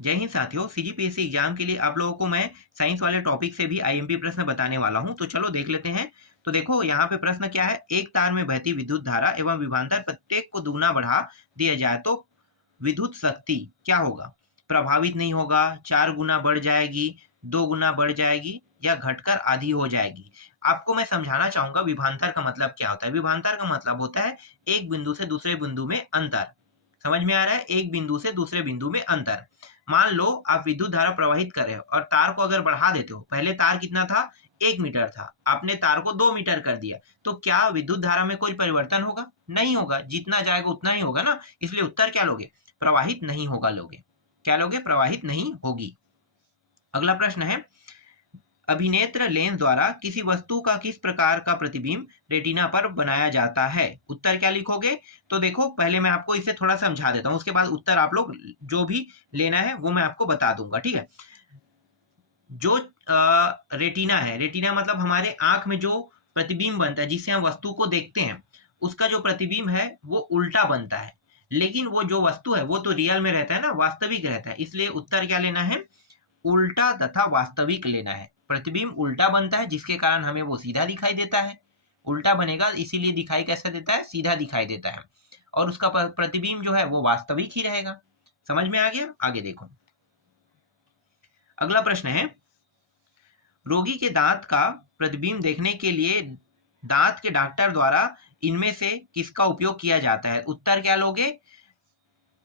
जय हिंद साथियों, CGPSC exam के लिए आप लोगों को मैं साइंस वाले टॉपिक से भी आईएमपी प्रश्न बताने वाला हूं। तो चलो देख लेते हैं। तो देखो यहाँ पे प्रश्न क्या है, एक तार में बहती विद्युत धारा एवं विभवांतर प्रत्येक को दुगुना बढ़ा दिया जाए तो विद्युत शक्ति क्या होगा? प्रभावित नहीं होगा, 4 गुना बढ़ जाएगी, 2 गुना बढ़ जाएगी या घटकर आधी हो जाएगी? आपको मैं समझाना चाहूंगा विभवांतर का मतलब क्या होता है। विभवांतर का मतलब होता है एक बिंदु से दूसरे बिंदु में अंतर। समझ में आ रहा है? एक बिंदु से दूसरे बिंदु में अंतर। मान लो आप विद्युत धारा प्रवाहित कर रहे हो और तार को अगर बढ़ा देते हो, पहले तार कितना था? 1 मीटर था, आपने तार को 2 मीटर कर दिया, तो क्या विद्युत धारा में कोई परिवर्तन होगा? नहीं होगा, जितना जाएगा उतना ही होगा ना। इसलिए उत्तर क्या लोगे? प्रवाहित नहीं होगा लोगे। क्या लोगे? प्रवाहित नहीं होगी। अगला प्रश्न है, अभिनेत्र लेंस द्वारा किसी वस्तु का किस प्रकार का प्रतिबिंब रेटिना पर बनाया जाता है? उत्तर क्या लिखोगे? तो देखो पहले मैं आपको इसे थोड़ा समझा देता हूं, उसके बाद उत्तर आप लोग जो भी लेना है वो मैं आपको बता दूंगा, ठीक है। जो रेटिना है, रेटिना मतलब हमारे आंख में जो प्रतिबिंब बनता है जिससे हम वस्तु को देखते हैं, उसका जो प्रतिबिंब है वो उल्टा बनता है। लेकिन वो जो वस्तु है वो तो रियल में रहता है ना, वास्तविक रहता है। इसलिए उत्तर क्या लेना है? उल्टा तथा वास्तविक लेना है। प्रतिबिंब उल्टा बनता है जिसके कारण हमें वो सीधा दिखाई देता है। उल्टा बनेगा इसीलिए दिखाई कैसा देता है? सीधा दिखाई देता है। और उसका प्रतिबिंब जो है वो वास्तविक ही रहेगा। समझ में आ गया? आगे देखो, अगला प्रश्न है, रोगी के दांत का प्रतिबिंब देखने के लिए दांत के डॉक्टर द्वारा इनमें से किसका उपयोग किया जाता है? उत्तर क्या लोगे?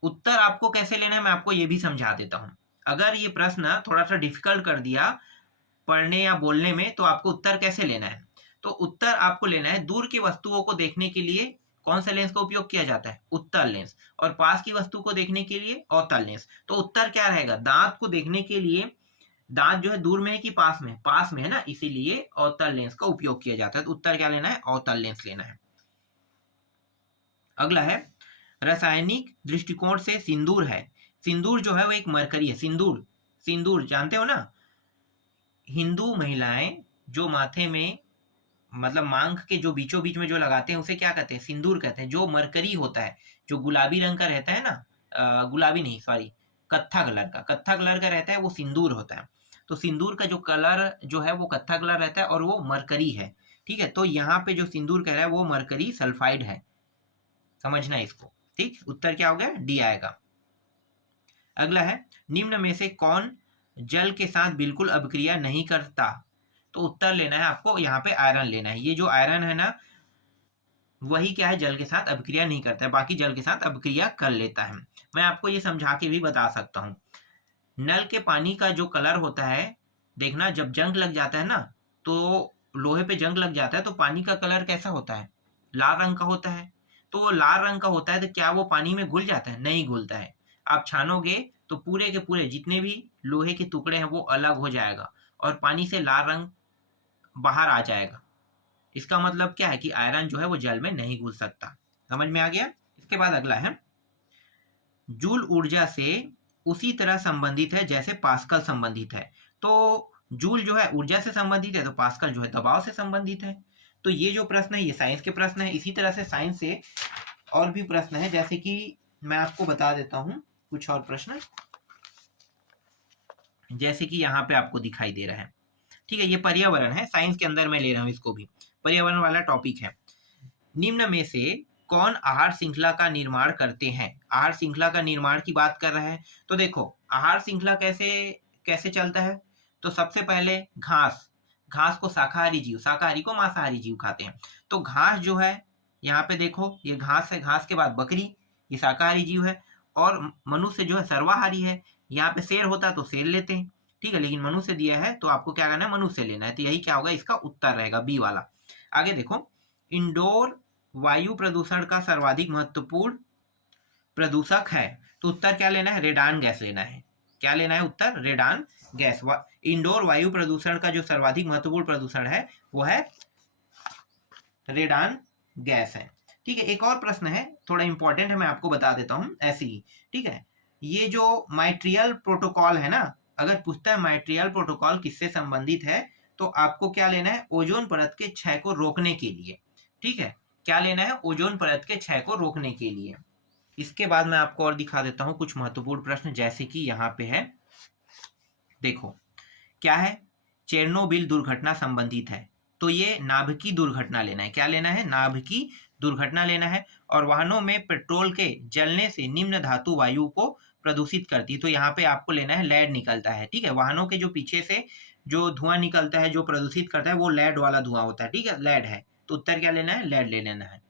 उत्तर आपको कैसे लेना है मैं आपको ये भी समझा देता हूं। अगर ये प्रश्न थोड़ा सा डिफिकल्ट कर दिया पढ़ने या बोलने में, तो आपको उत्तर कैसे लेना है? तो उत्तर आपको लेना है, दूर की वस्तुओं को देखने के लिए कौन सा लेंस का उपयोग किया जाता है? उत्तल लेंस। और पास की वस्तु को देखने के लिए अवतल लेंस। तो उत्तर क्या रहेगा? दांत को देखने के लिए, दांत जो है दूर में है कि पास में? पास में है ना, इसीलिए अवतल लेंस का उपयोग किया जाता है। तो उत्तर क्या लेना है? अवतल लेंस लेना है। अगला है, रासायनिक दृष्टिकोण से सिंदूर है। सिंदूर जो है वो एक मरकरी है। सिंदूर, सिंदूर जानते हो ना? हिंदू महिलाएं जो माथे में मतलब मांग के जो बीचों बीच में जो लगाते हैं उसे क्या कहते हैं? सिंदूर कहते हैं। जो मरकरी होता है, जो गुलाबी रंग का रहता है ना, गुलाबी नहीं, सॉरी, कत्था कलर का, कत्था कलर का रहता है, वो सिंदूर होता है। तो सिंदूर का जो कलर जो है वो कत्था कलर रहता है और वो मरकरी है, ठीक है। तो यहाँ पे जो सिंदूर कह रहा है वो मरकरी सल्फाइड है, समझना इसको, ठीक। उत्तर क्या हो गया? डी आएगा। अगला है, निम्न में से कौन जल के साथ बिल्कुल अभिक्रिया नहीं करता? तो उत्तर लेना है आपको, यहाँ पे आयरन लेना है। ये जो आयरन है ना, वही क्या है? जल के साथ अभिक्रिया नहीं करता है, बाकी जल के साथ अभिक्रिया कर लेता है। मैं आपको ये समझा के भी बता सकता हूँ। नल के पानी का जो कलर होता है, देखना जब जंग लग जाता है ना, तो लोहे पे जंग लग जाता है तो पानी का कलर कैसा होता है? लाल रंग का होता है। तो वो लाल रंग का होता है तो क्या वो पानी में घुल जाता है? नहीं घुलता है। आप छानोगे तो पूरे के पूरे जितने भी लोहे के टुकड़े हैं वो अलग हो जाएगा और पानी से लाल रंग बाहर आ जाएगा। इसका मतलब क्या है कि आयरन जो है वो जल में नहीं घुल सकता। समझ में आ गया? इसके बाद अगला है, जूल ऊर्जा से उसी तरह संबंधित है जैसे पास्कल संबंधित है। तो जूल जो है ऊर्जा से संबंधित है, तो पास्कल जो है दबाव से संबंधित है। तो ये जो प्रश्न है ये साइंस के प्रश्न है। इसी तरह से साइंस से और भी प्रश्न है, जैसे कि मैं आपको बता देता हूँ कुछ और प्रश्न, जैसे कि यहाँ पे आपको दिखाई दे रहा है, ठीक है। ये पर्यावरण है, साइंस के अंदर मैं ले रहा हूँ इसको भी, पर्यावरण वाला टॉपिक है। निम्न में से कौन आहार श्रृंखला का निर्माण करते हैं? आहार श्रृंखला का निर्माण की बात कर रहे हैं। तो देखो आहार श्रृंखला कैसे कैसे चलता है। तो सबसे पहले घास, घास को शाकाहारी जीव, शाकाहारी को मांसाहारी जीव खाते हैं। तो घास जो है, यहाँ पे देखो ये घास है, घास के बाद बकरी, ये शाकाहारी जीव है। और मनुष्य जो है सर्वाहारी है। यहाँ पे शेर होता तो शेर लेते हैं, ठीक है, लेकिन मनुष्य दिया है तो आपको क्या करना है? मनुष्य लेना है। तो यही क्या होगा? इसका उत्तर रहेगा बी वाला। आगे देखो, इंडोर वायु प्रदूषण का सर्वाधिक महत्वपूर्ण प्रदूषक है। तो उत्तर क्या लेना है? रेडान गैस लेना है। क्या लेना है? उत्तर रेडान गैस। इंडोर वायु प्रदूषण का जो सर्वाधिक महत्वपूर्ण प्रदूषण है वो है रेडान गैस है, ठीक है। एक और प्रश्न है, थोड़ा इंपॉर्टेंट है, मैं आपको बता देता हूं ऐसे ही, ठीक है। ये जो मॉन्ट्रियल प्रोटोकॉल है ना, अगर पूछता है मॉन्ट्रियल प्रोटोकॉल किससे संबंधित है, तो आपको क्या लेना है? ओजोन परत के क्षय को रोकने के लिए, ठीक है। क्या लेना है? ओजोन परत के क्षय को रोकने के लिए। इसके बाद मैं आपको और दिखा देता हूं कुछ महत्वपूर्ण प्रश्न, जैसे कि यहाँ पे है, देखो क्या है, चेरनोबिल दुर्घटना संबंधित है, तो ये नाभिकीय दुर्घटना लेना है। क्या लेना है? नाभिकीय दुर्घटना लेना है। और वाहनों में पेट्रोल के जलने से निम्न धातु वायु को प्रदूषित करती है, तो यहाँ पे आपको लेना है लेड निकलता है। ठीक है, वाहनों के जो पीछे से जो धुआं निकलता है जो प्रदूषित करता है वो लेड वाला धुआं होता है। ठीक है, लेड है, तो उत्तर क्या लेना है? लेड ले लेना है।